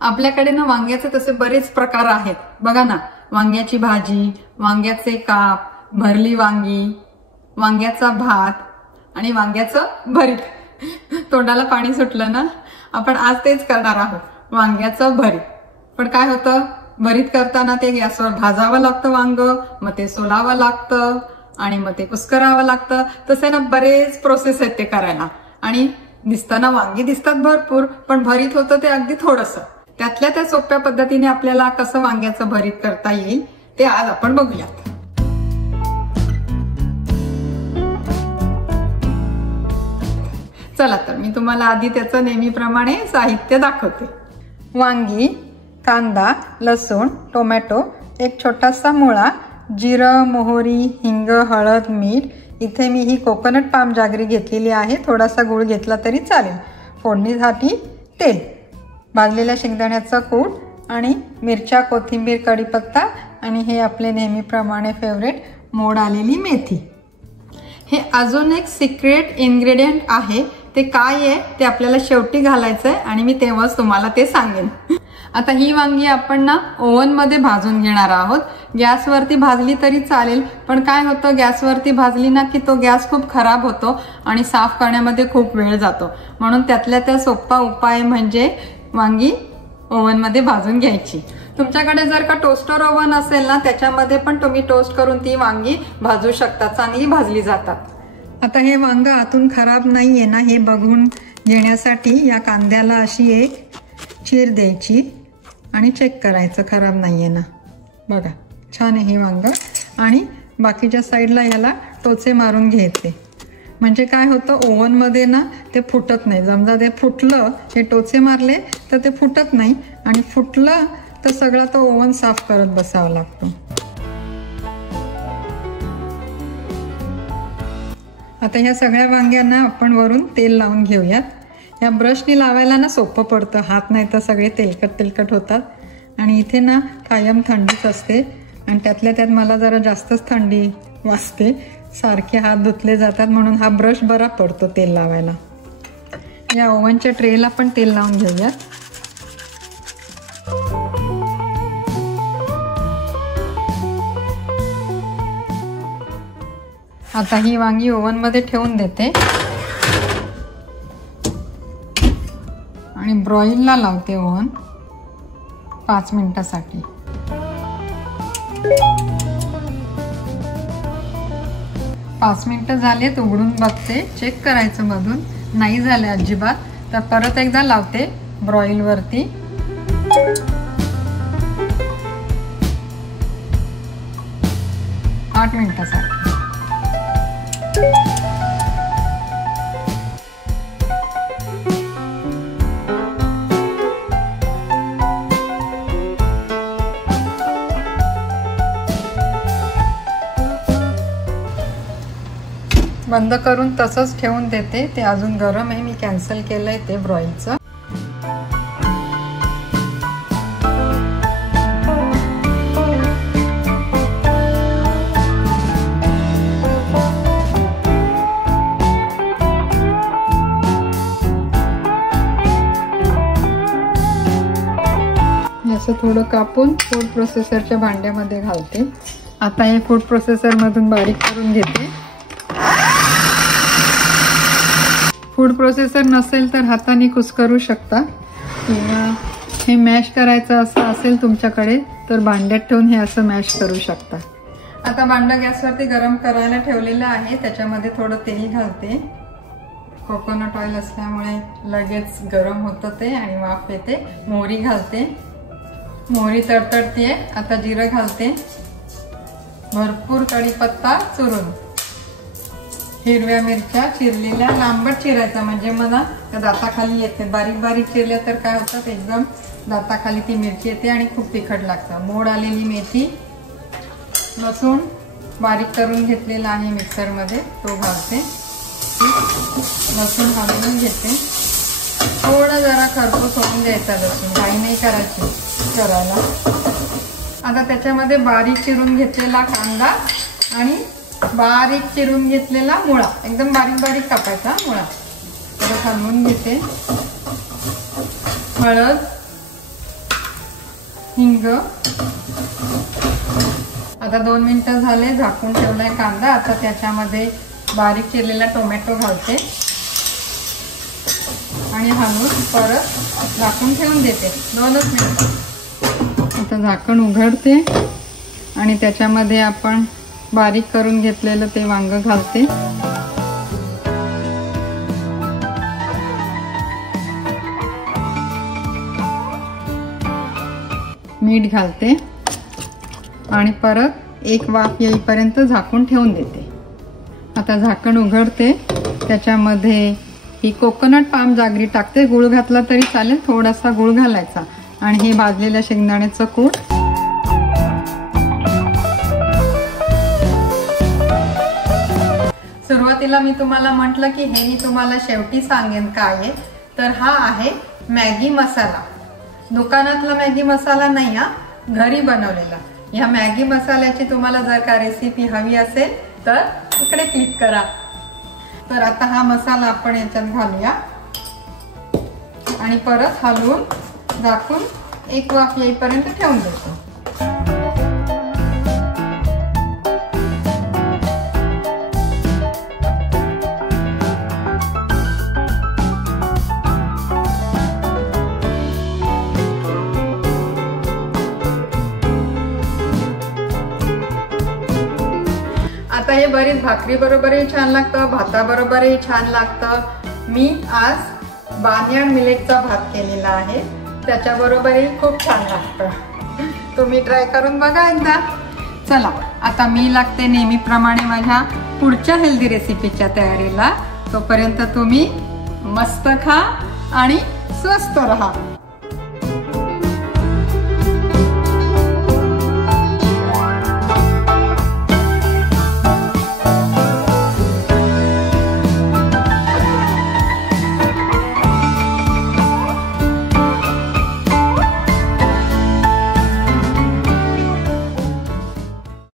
आपल्याकडे ना वांग्याचे तसे बरेच प्रकार आहेत बघा ना, वांग्याची भाजी, वांग्याचे काप, भरली वांगी, वांग्याचा भात आणि वांग्याचं भरीत। तोंडाला पाणी सुटलं ना। आपण आज तेच करणार आहोत, वांग्याचं भरीत। पण काय होतं, भरीत करताना ते गॅसवर भाजावं लागतं वांग, मग ते सोलावं लागतं आणि मग ते कुस्करावं लागतं। तसे ना बरेच प्रोसेस आहेत ते करायला आणि दिसताना वांगी दिसतात भरपूर, पण भरीत होतं ते अगदी थोडंसं। त्यातल्या त्या सोप्या पद्धतीने आपल्याला कसं वांग्याचं भरीत करता येईल ते आज आपण बघूयात। चला तर मी तुम्हाला आधी त्याचं नेहमीप्रमाणे साहित्य दाखवते। वांगी, कांदा, लसूण, टोमॅटो, एक छोटासा मुळा, जिरं, मोहरी, हिंग, हळद, मीठ। इथे मी ही कोकोनट पाम जागरी घेतलेली आहे, थोडासा गूळ घेतला तरी चालेल। फोडणीसाठी तेल, भाजलेल्या शेंगदाण्याचा कूट आणि मिरच्या, कोथिंबीर, कढीपत्ता आणि हे आपले नेहमीप्रमाणे फेवरेट मोड आलेली मेथी। हे अजून एक सिक्रेट इन्ग्रेडियंट आहे, ते काय आहे ते आपल्याला शेवटी घालायचंय आणि मी तेव्हाच तुम्हाला ते सांगेन। आता ही वांगी आपण ना ओव्हन मध्ये भाजून घेणार आहोत। गॅसवरती भाजली तरी चालेल, पण काय होतं, गॅसवरती भाजली ना की तो गॅस खूप खराब होतो आणि साफ करण्यामध्ये खूप वेळ जातो। म्हणून त्यातल्या त्या सोपा उपाय म्हणजे वांगी ओव्हन मध्ये भाजून घ्यायची। तुमच्याकडे जर का टोस्टर ओव्हन असेल ना, त्याच्यामध्ये पण तुम्ही टोस्ट करून ती वांगी भाजू शकता, चांगली भाजली जातात। आता हे वांग आतून खराब नाहीये ना हे बघून घेण्यासाठी या कांद्याला अशी एक चीर द्यायची आणि चेक करायचं खराब नाहीये ना। बघा छान आहे हे वांग। आणि बाकीच्या साईडला याला टोचे मारून घ्यायचे, म्हणजे काय होतं ओव्हन मध्ये ना ते फुटत नाही। समजा ते फुटलं, हे टोचे मारले तर ते फुटत नाही, आणि फुटलं तर सगळा तो ओव्हन साफ करत बसावा लागतो। आता ह्या सगळ्या वांग्यांना आपण वरून तेल लावून घेऊयात। या ब्रशनी लावायला ना सोपं पडतं, हात नाही तर सगळे तेलकट तेलकट होतात। आणि इथे ना कायम थंडीच असते आणि त्यातल्या त्यात मला जरा जास्तच थंडी वाजते, सारखे हात धुतले जातात, म्हणून हा ब्रश बरा पडतो तेल लावायला। या ओव्हनच्या ट्रेला पण तेल लावून घेऊयात। आता ही वांगी ओव्हन मध्ये ठेवून देते आणि ब्रॉईलला लावते ओव्हन 5 मिनिटासाठी। 5 मिनिटं झालेत, उघडून बघते, चेक करायचं मधून, नाही झाले अजिबात तर परत एकदा लावते ब्रॉईल वरती। 8 मिनिटासाठी। बंद करून तसंच ठेवून देते, ते अजून गरम आहे, मी कॅन्सल केलंय ते ब्रॉईलचं। असं थोडं कापून फूड प्रोसेसरच्या भांड्यामध्ये घालते। आता हे फूड प्रोसेसर मधून बारीक करून घेते। फूड प्रोसेसर नसेल तर हाताने कुस्करू शकता, किंवा हे मॅश करायचं असं असेल तुमच्याकडे तर भांड्यात ठेवून हे असं मॅश करू शकता। आता भांडं गॅसवरती गरम करायला ठेवलेलं आहे, त्याच्यामध्ये थोडं तेल घालते। कोकोनट ऑइल असल्यामुळे लगेच गरम होतं ते आणि वाफ येते। मोहरी घालते, मोहरी तडतडते। आता जिरं घालते, भरपूर कढीपत्ता चुरून, हिरव्या मिरच्या चिरलेल्या, लांबट चिरायचा म्हणजे मला त्या दाताखाली येते। बारीक बारीक चिरल्या तर काय होतं, एकदम दाताखाली ती मिरची येते आणि खूप तिखट लागतं। मोड आलेली मेथी, लसूण बारीक करून घेतलेला आहे मिक्सर मध्ये, तो घालते। लसूण हलवून घेते, थोडा जरा खरपूस होऊन द्यायचा लसूण, काही नाही करायची करायला। आता त्याच्यामध्ये बारीक चिरून घेतलेला कांदा आणि बारीक चिरून घेतलेला मुळा, एकदम बारीक बारीक कापायचा मुळा, तर हलवून घेते। हळद, हिंग। आता 2 मिनिटं झाले, झाकून ठेवलाय कांदा। आता त्याच्यामध्ये बारीक चिरलेला टोमॅटो घालते आणि हलवून परत झाकून ठेवून देते 2च मिनिटं। आता झाकण उघडते आणि त्याच्यामध्ये आपण बारीक करून घेतलेलं ते वांग घालते। मीठ घालते आणि परत एक वाफ येईपर्यंत झाकून ठेवून देते। आता झाकण उघडते, त्याच्यामध्ये ही कोकोनट पाम जागरी टाकते। गुळ घातला तरी चालेल, थोडासा गुळ घालायचा आणि हे भाजलेल्या शेंगदाण्याचं कूट। सुरुवातीला मी तुम्हाला म्हटलं की हे मी तुम्हाला शेवटी सांगेन काय आहे, तर हा आहे मॅगी मसाला। दुकानातला मॅगी मसाला नाही हा, घरी बनवलेला। या मॅगी मसाल्याची तुम्हाला जर का रेसिपी हवी असेल तर इकडे क्लिक करा। तर आता हा मसाला आपण याच्यात घालूया आणि परत हलवून झाकून एक वाफ येईपर्यंत ठेवून देतो। आता हे भरीत भाकरी बरोबरही छान लागतं, भाताबरोबरही छान लागतं। मी आज बार्नयार्ड मिलेटचा भात केलेला आहे, त्याच्याबरोबरही खूप छान लागतं। तुम्ही ट्राय करून बघा एकदा। चला आता मी लागते नेहमीप्रमाणे माझ्या पुढच्या हेल्दी रेसिपीच्या तयारीला। तोपर्यंत तुम्ही मस्त खा आणि स्वस्त रहा।